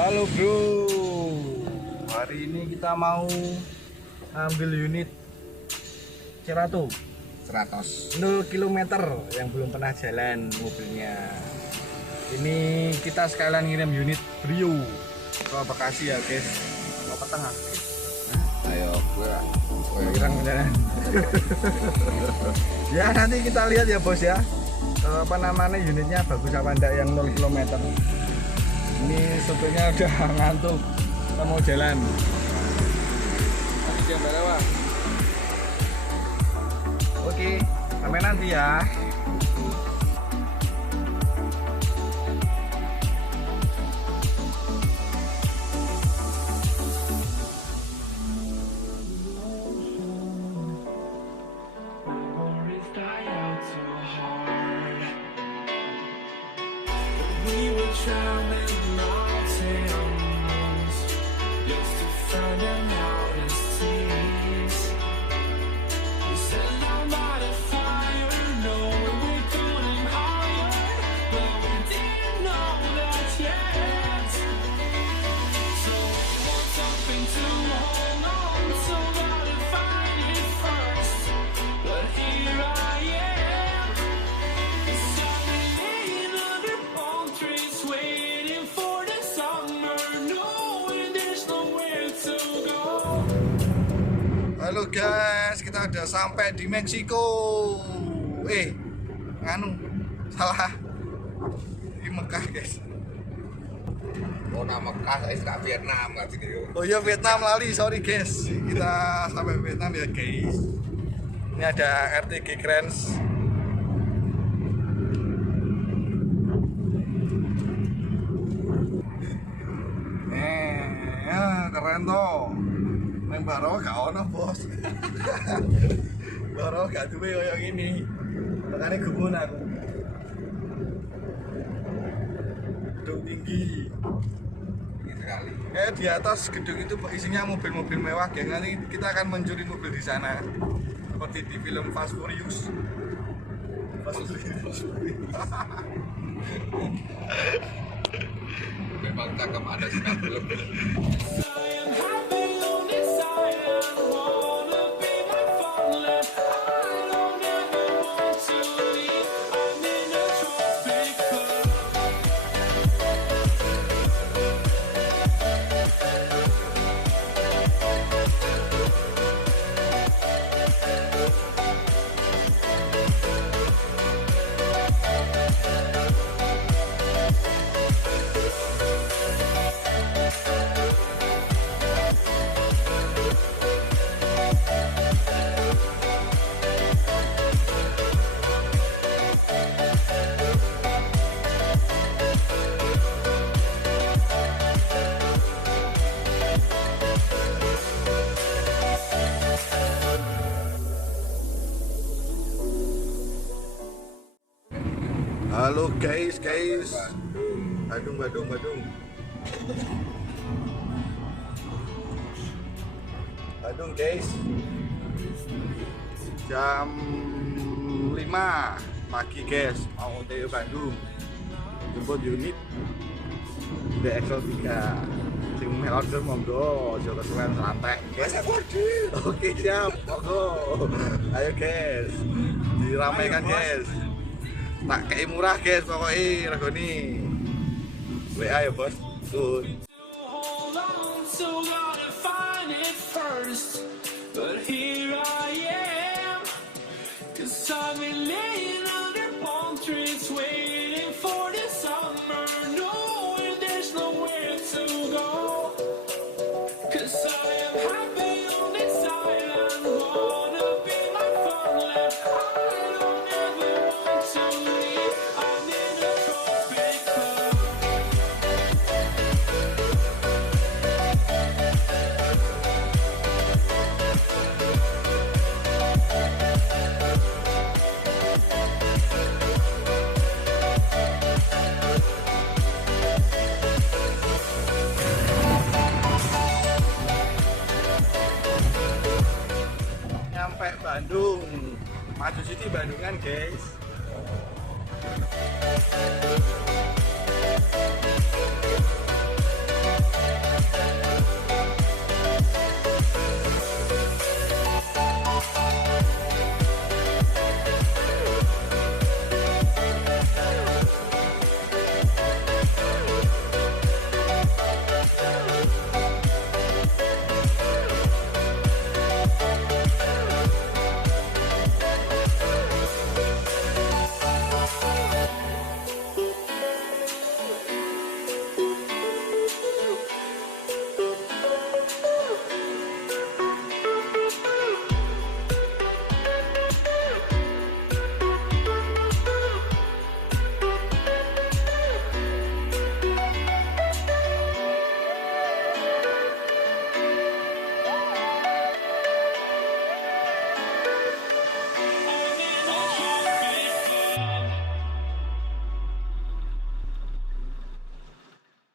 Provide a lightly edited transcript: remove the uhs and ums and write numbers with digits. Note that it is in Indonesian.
Halo bro, hari ini kita mau ambil unit Cerato 0 km yang belum pernah jalan mobilnya. Ini kita sekalian ngirim unit Brio ke Bekasi ya guys. Mau ke tengah. Ayo gue Kurang jalan. Ya nanti kita lihat ya bos ya. Apa namanya unitnya bagus apa enggak yang 0 km. Ini sopirnya udah ngantuk, kita mau jalan. jam berapa? Oke, sampai nanti ya. Halo guys, kita udah sampai di Meksiko. Salah. Di Mekah guys. Oh nama Bekas, saya Vietnam nggak sih gitu. Oh iya Vietnam lali, sorry guys. Kita sampai Vietnam ya guys. Ini ada RTG Grants. Keren toh. Neng baro gak ono bos. Baro gak duwe koyo gini. Makanya gumun aku. Gedung tinggi. Tinggi sekali. Di atas gedung itu isinya mobil-mobil mewah, geng. Nanti kita akan mencuri mobil di sana. Seperti di film Fast Furious. Memang cakep ada sinar belum. Halo guys. Badung. Badung guys. Jam 5 pagi guys, mau OTW Bandung. Jemput unit DXL 3. Sing order monggo, aja kesuwen santai. Guys, oke siap, monggo. Ayo guys. Diramaikan guys. Tak kayak murah guys pokoknya regoni. WA ya bos. Tuh. Bandung, Maju City Bandungan guys.